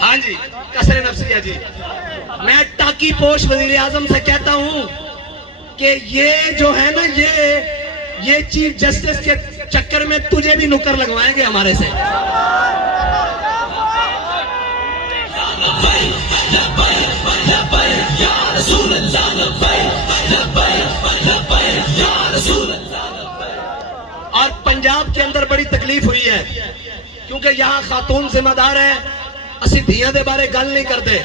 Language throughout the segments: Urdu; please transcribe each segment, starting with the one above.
ہاں جی کسر نفسیہ جی. میں ٹاکی پوش وزیر اعظم سے کہتا ہوں کہ یہ جو ہے نا یہ چیف جسٹس کے چکر میں تجھے بھی نکر لگوائیں گے ہمارے سے. اور پنجاب کے اندر بڑی تکلیف ہوئی ہے کیونکہ یہاں خاتون ذمہ دار ہے. اسی دھیاں دے بارے گل نہیں کرتے.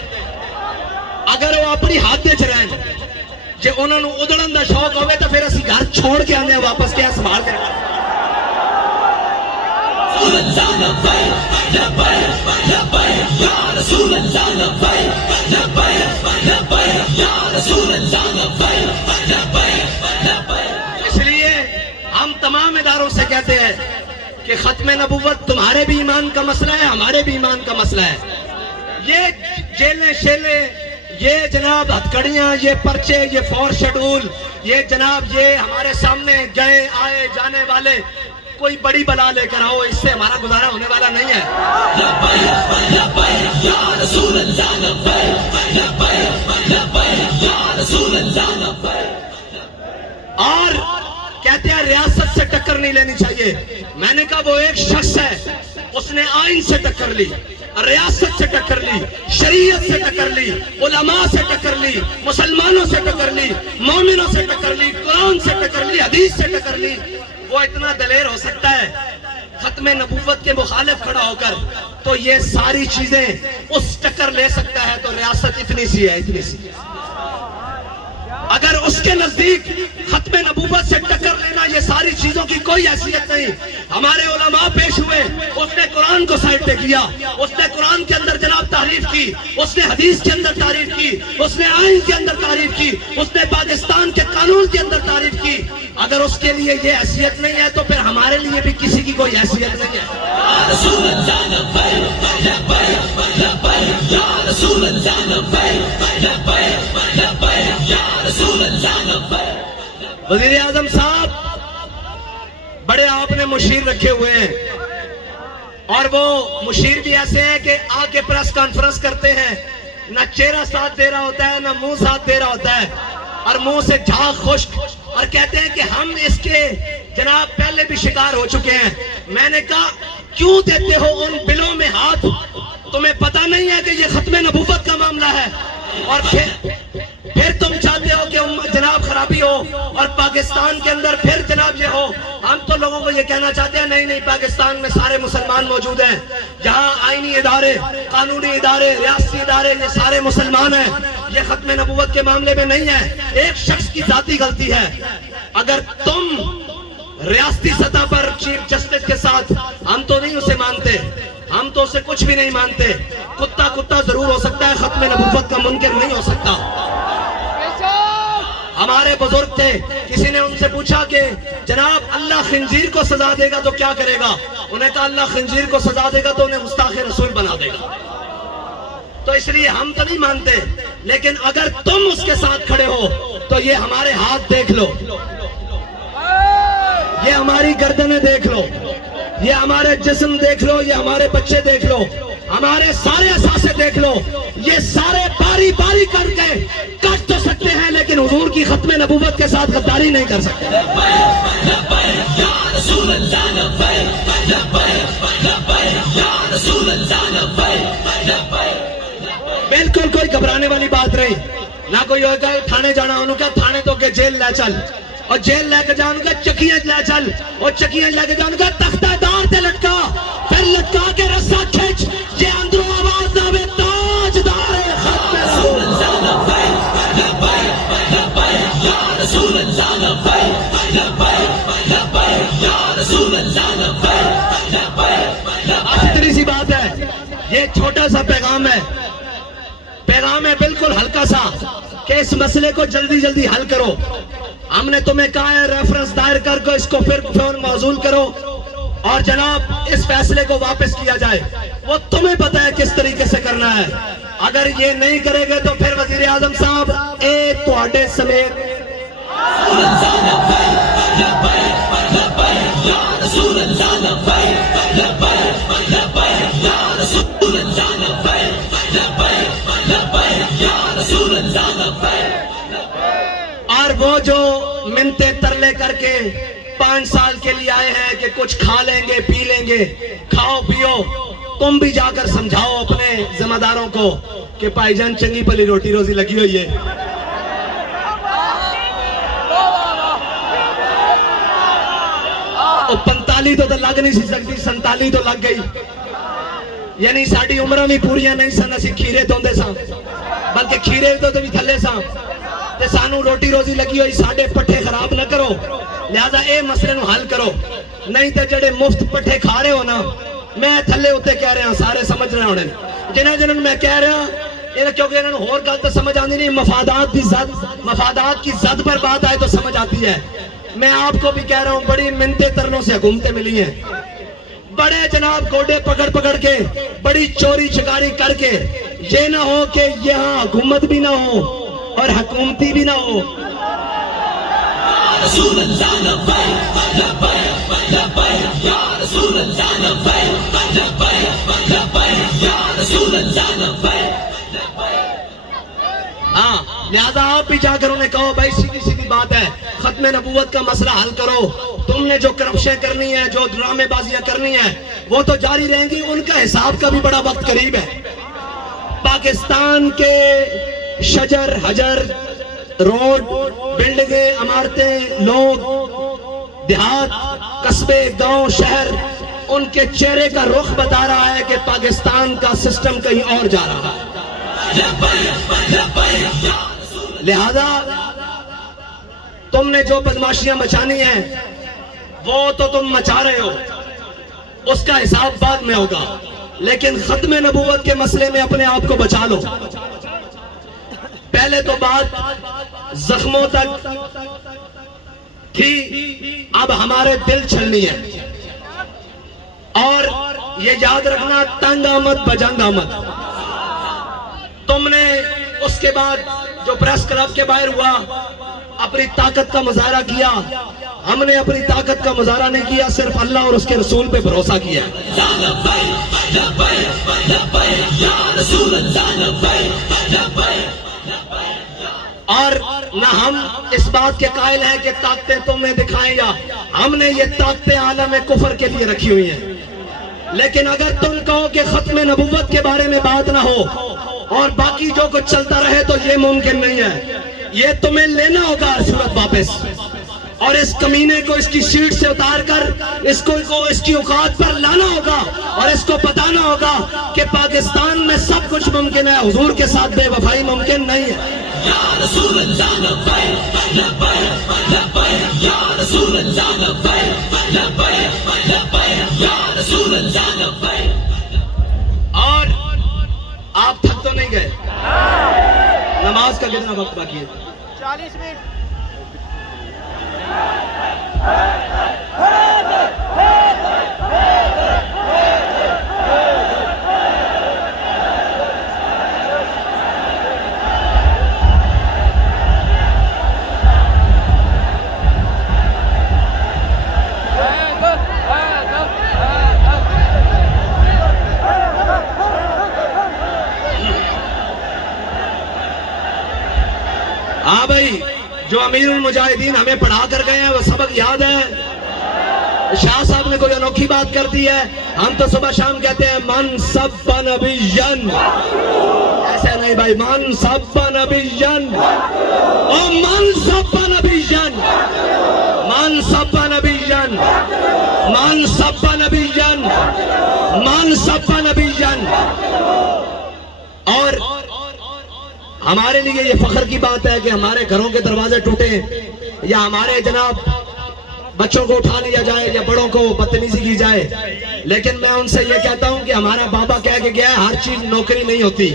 اگر وہ اپنی ہاتھ دے چ رہے جے انہوں نے ادڑن دا شوق ہوئے تو پھر اسی گھر چھوڑ کے آنے واپس کیا سنبھال کے اس لیے ہم تمام اداروں سے کہتے ہیں کہ ختم نبوت تمہارے بھی ایمان کا مسئلہ ہے, ہمارے بھی ایمان کا مسئلہ ہے. یہ جیلیں شیلیں, یہ جناب ہتھکڑیاں, یہ پرچے, یہ فور شیڈول, یہ جناب یہ ہمارے سامنے گئے آئے جانے والے کوئی بڑی بلا لے کر آؤ, اس سے ہمارا گزارا ہونے والا نہیں ہے. اور کہتے ہیں ریاست سے ٹکر نہیں لینی چاہیے. میں نے کہا وہ ایک شخص ہے, اس نے آئین سے ٹکر لی, ریاست سے ٹکر لی, شریعت سے ٹکر لی, علماء سے ٹکر لی, مسلمانوں سے ٹکر لی, مومنوں سے ٹکر لی, قرآن سے ٹکر لی, حدیث سے ٹکر لی. وہ اتنا دلیر ہو سکتا ہے ختم نبوت کے مخالف کھڑا ہو کر, تو یہ ساری چیزیں اس ٹکر لے سکتا ہے. تو ریاست اتنی سی ہے, اتنی سی. اگر اس کے نزدیک ختم نبوت سے ٹکر لینا یہ ساری چیزوں کی کوئی حیثیت نہیں. ہمارے علماء پیش ہوئے, اس نے قرآن کو سائڈ پہ کیا, اس نے قرآن کے اندر جناب تعریف کی, اس نے حدیث کے اندر تعریف کی, اس نے آئین کے اندر تعریف کی, اس نے پاکستان کے قانون کے اندر تعریف کی. اگر اس کے لیے یہ حیثیت نہیں ہے تو پھر ہمارے لیے بھی کسی کی کوئی حیثیت نہیں ہے. وزیر اعظم صاحب بڑے آپ نے مشیر رکھے ہوئے ہیں, اور وہ مشیر بھی ایسے ہیں کہ آ کے پریس کانفرنس کرتے ہیں, نہ چہرہ ساتھ دے رہا ہوتا ہے, نہ منہ ساتھ دے رہا ہوتا ہے, اور منہ سے جھاگ خشک, اور کہتے ہیں کہ ہم اس کے جناب پہلے بھی شکار ہو چکے ہیں. میں نے کہا کیوں دیتے ہو ان بلوں میں ہاتھ؟ تمہیں پتہ نہیں ہے کہ یہ ختم نبوت کا معاملہ ہے, اور پھر تم چاہتے ہو کہ جناب خرابی ہو, اور پاکستان کے اندر پھر جناب یہ ہو. ہم تو لوگوں کو یہ کہنا چاہتے ہیں نہیں, پاکستان میں سارے مسلمان موجود ہیں, جہاں آئینی ادارے, قانونی ادارے, ریاستی ادارے, یہ سارے مسلمان ہیں. یہ ختم نبوت کے معاملے میں نہیں ہے, ایک شخص کی ذاتی غلطی ہے. اگر تم ریاستی سطح پر چیف جسٹس کے ساتھ, ہم تو نہیں اسے مانتے, ہم تو اسے کچھ بھی نہیں مانتے, کتا ضرور ہو سکتا ہے, ختم نبوت کا منکر نہیں ہو سکتا. ہمارے بزرگ تھے, کسی نے ان سے پوچھا کہ جناب اللہ خنزیر کو سزا دے گا تو کیا کرے گا؟ انہیں کہا اللہ خنزیر کو سزا دے گا تو انہیں گستاخ رسول بنا دے گا. تو اس لیے ہم تو نہیں مانتے, لیکن اگر تم اس کے ساتھ کھڑے ہو تو یہ ہمارے ہاتھ دیکھ لو, یہ ہماری گردنیں دیکھ لو, یہ ہمارے جسم دیکھ لو, یہ ہمارے بچے دیکھ لو, ہمارے سارے اثاثے دیکھ لو. یہ سارے باری باری کر کے کٹ تو سکتے ہیں, لیکن حضور کی ختم نبوت کے ساتھ غداری نہیں کر سکتے. بالکل کوئی گھبرانے والی بات نہیں, نہ کوئی ہوگا تھانے جانا, انہوں کا تھانے تو کہ جیل لے چل, اور جیل لے کے جاؤں گا چکیاں لے چل, اور چکیاں لے کے جاؤں گا تختہ دار تے لٹکا, پھر لٹکا کے رسا کھچ, یہ اندروں آواز نہ بے تاجدار ختم آخری سی بات ہے, یہ چھوٹا سا پیغام ہے, پیغام ہے بالکل ہلکا سا کہ اس مسئلے کو جلدی جلدی حل کرو. ہم نے تمہیں کہا ہے ریفرنس دائر کر کے اس کو پھر معزول کرو, اور جناب اس فیصلے کو واپس کیا جائے. وہ تمہیں پتہ ہے کس طریقے سے کرنا ہے. اگر یہ نہیں کرے گے تو پھر وزیر اعظم صاحب ایک تواڈے سمیت رسول اللہ وہ جو منتے ترلے کر کے 5 سال کے لیے آئے ہیں کہ کچھ کھا لیں گے پی لیں گے، کھاؤ پیو، تم بھی جا کر سمجھاؤ اپنے ذمہ داروں کو کہ بھائی جان چنگی پلی روٹی روزی لگی ہوئی ہے۔ اور 45 تو لگ نہیں سی سکتی، 47 تو لگ گئی، یعنی ساڑی عمرہ بھی پوریاں نہیں سن، اسی کھیرے توندے ساں، بلکہ کھیرے تو بھی تھلے ساں تے سانو روٹی روزی لگی ہوئی، ساڑے پٹھے خراب نہ کرو، لہذا اے مسئلے نو حل کرو، نہیں تے جڑے مفت پٹھے کھا رہے ہو نا، میں تھلے ہوتے کہہ رہے ہیں، سارے سمجھ رہے ہونے جنہوں میں کہہ رہا ہوں، کیونکہ انہوں نے اور غلط سمجھ آتی نہیں، مفادات کی زد پر بات آئے تو سمجھ آتی ہے۔ میں آپ کو بھی کہہ رہا ہوں، بڑی منتیں ترنوں سے حکومتیں ملی ہیں، بڑے جناب گوڑے پکڑ پکڑ کے، بڑی چوری چکاری کر کے، یہ نہ ہو کہ یہاں حکومت بھی نہ ہو اور حکومتی بھی نہ ہو۔ رسول اللہ لبیک لبیک لبیک یا رسول اللہ لبیک لبیک لبیک یا رسول اللہ لبیک لبیک۔ ہاں لہذا آپ بھی جا کر انہیں کہو بھائی سیدھی سیدھی بات ہے، ختم نبوت کا مسئلہ حل کرو، تم نے جو کرپشن کرنی ہے، جو ڈرامے بازیاں کرنی ہے وہ تو جاری رہیں گی، ان کا حساب کا بھی بڑا وقت قریب ہے۔ پاکستان کے شجر حجر، روڈ، بلڈنگیں، عمارتیں، لوگ، دیہات، قصبے، گاؤں، شہر، ان کے چہرے کا رخ بتا رہا ہے کہ پاکستان کا سسٹم کہیں اور جا رہا ہے۔ لہذا تم نے جو بدماشیاں مچانی ہیں وہ تو تم مچا رہے ہو، اس کا حساب بعد میں ہوگا، لیکن ختم نبوت کے مسئلے میں اپنے آپ کو بچا لو۔ پہلے تو بات زخموں تک تھی، اب ہمارے دل چھلنی ہے، اور یہ یاد رکھنا تنگ آمد بجنگ آمد۔ تم نے اس کے بعد جو پریس کلب کے باہر ہوا اپنی طاقت کا مظاہرہ کیا، ہم نے اپنی طاقت کا مظاہرہ نہیں کیا، صرف اللہ اور اس کے رسول پہ بھروسہ کیا۔ اور نہ ہم اس بات کے قائل ہیں کہ طاقتیں تمہیں دکھائیں، یا ہم نے یہ طاقتیں عالم کفر کے لیے رکھی ہوئی ہیں، لیکن اگر تم کہو کہ ختم نبوت کے بارے میں بات نہ ہو اور باقی جو کچھ چلتا رہے تو یہ ممکن نہیں ہے، یہ تمہیں لینا ہوگا صورت واپس، اور اس کمینے کو اس کی سیٹ سے اتار کر اس کو اس کی اوقات پر لانا ہوگا، اور اس کو بتانا ہوگا کہ پاکستان میں سب کچھ ممکن ہے، حضور کے ساتھ بے وفائی ممکن نہیں ہے۔ یا رسول اللہ لبیک لبیک لبیک یا رسول اللہ لبیک لبیک لبیک یا رسول اللہ لبیک۔ اور آپ تھک تو نہیں گئے؟ نماز کا کتنا وقت باقی ہے؟ 40 منٹ۔ ہاں بھائی، جو امیر المجاہدین ہمیں پڑھا کر گئے ہیں وہ سبق یاد ہے؟ شاہ صاحب نے کوئی انوکھی بات کر دی ہے؟ ہم تو صبح شام کہتے ہیں من سب نبیًا، ایسے نہیں بھائی، من سب نبیًا، او من سب نبیًا، من سب نبیًا، من سب نبیًا، من سب نبیًا۔ اور ہمارے لیے یہ فخر کی بات ہے کہ ہمارے گھروں کے دروازے ٹوٹے، یا ہمارے جناب بچوں کو اٹھا لیا جائے، یا بڑوں کو بدتمیزی کی جائے، لیکن میں ان سے یہ کہتا ہوں کہ ہمارا بابا کہہ کے گیا ہے ہر چیز نوکری نہیں ہوتی۔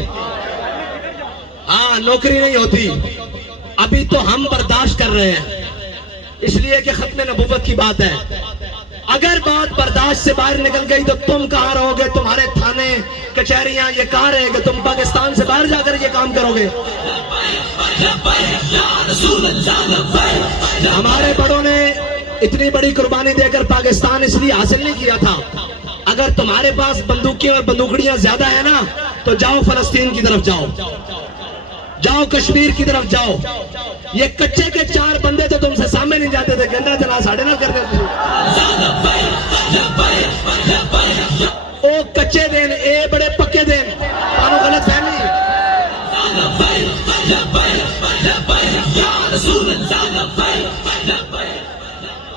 ہاں نوکری نہیں ہوتی، ابھی تو ہم برداشت کر رہے ہیں، اس لیے کہ ختم نبوت کی بات ہے۔ اگر بات برداشت سے باہر نکل گئی تو تم کہاں رہو گے؟ تمہارے تھانے کچہریاں یہ کہاں رہے گے؟ تم پاکستان سے باہر جا کر یہ کام کرو گے؟ ہمارے بڑوں نے اتنی بڑی قربانی دے کر پاکستان اس لیے حاصل نہیں کیا تھا۔ اگر تمہارے پاس بندوقیں اور بندوقڑیاں زیادہ ہیں نا تو جاؤ فلسطین کی طرف جاؤ، جاؤ کشمیر کی طرف جاؤ. یہ کچے کے 4 بندے تو تم سے سامنے نہیں جاتے تھے, گندہ جنا ساڑھے نہ کرتے تھے. او کچے دین, اے بڑے پکے دین. کانو غلط فہمی.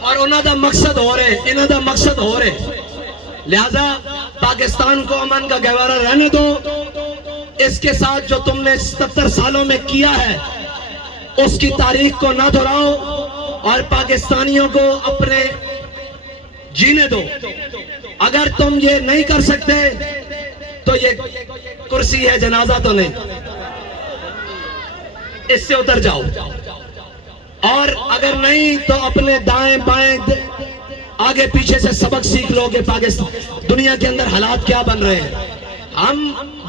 اور انہوں دا مقصد ہو رہے, انہوں دا مقصد ہو رہے. لہذا پاکستان کو امن کا گہوارہ رہنے دو. اس کے ساتھ جو تم نے 70 سالوں میں کیا ہے اس کی تاریخ کو نہ دہراؤ اور پاکستانیوں کو اپنے جینے دو. اگر تم یہ نہیں کر سکتے تو یہ کرسی ہے, جنازہ تو نہیں. اس سے اتر جاؤ. اور اگر نہیں تو اپنے دائیں بائیں آگے پیچھے سے سبق سیکھ لو کہ پاکستان دنیا کے اندر حالات کیا بن رہے ہیں. ہم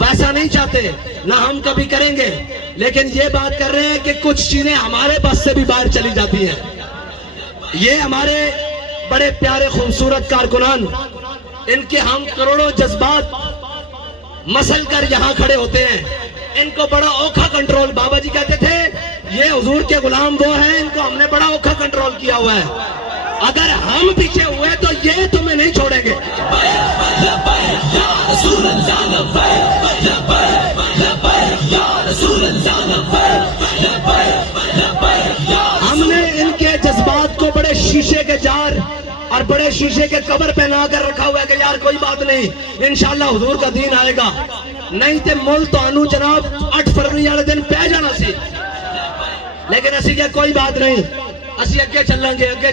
ویسا نہیں چاہتے, نہ ہم کبھی کریں گے, لیکن یہ بات کر رہے ہیں کہ کچھ چیزیں ہمارے بس سے بھی باہر چلی جاتی ہیں. یہ ہمارے بڑے پیارے خوبصورت کارکنان, ان کے ہم کروڑوں جذبات مسل کر یہاں کھڑے ہوتے ہیں. ان کو بڑا اوکھا کنٹرول, بابا جی کہتے تھے یہ حضور کے غلام وہ ہیں, ان کو ہم نے بڑا اوکھا کنٹرول کیا ہوا ہے. اگر ہم پیچھے ہوئے تو یہ تمہیں نہیں چھوڑیں گے. ہم نے ان کے جذبات کو بڑے شیشے کے جار اور بڑے شیشے کے قبر پہ نہ کر رکھا ہوا ہے کہ یار کوئی بات نہیں, انشاءاللہ حضور کا دین آئے گا. نہیں تے مل تو انو جناب 8 فروری والے دن پہ جانا سی, لیکن اسی یہ کوئی بات نہیں, اسی اگے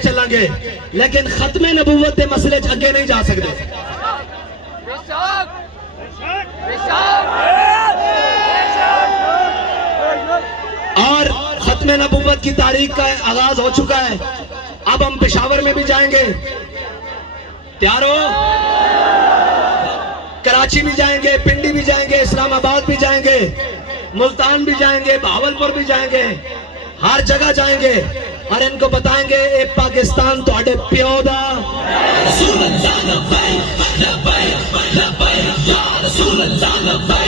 چلیں گے, لیکن ختم نبوت دے مسئلے اگے نہیں جا سکتے. اور ختم نبوت کی تاریخ کا آغاز ہو چکا ہے. اب ہم پشاور میں بھی جائیں گے, تیار ہو؟ کراچی بھی جائیں گے, پنڈی بھی جائیں گے, اسلام آباد بھی جائیں گے, ملتان بھی جائیں گے, بہاولپور بھی جائیں گے, ہر جگہ جائیں گے اور ان کو بتائیں گے اے پاکستان تو اڈے پیو دا. رسول اللہ لبیک لبیک لبیک یا رسول اللہ لبیک.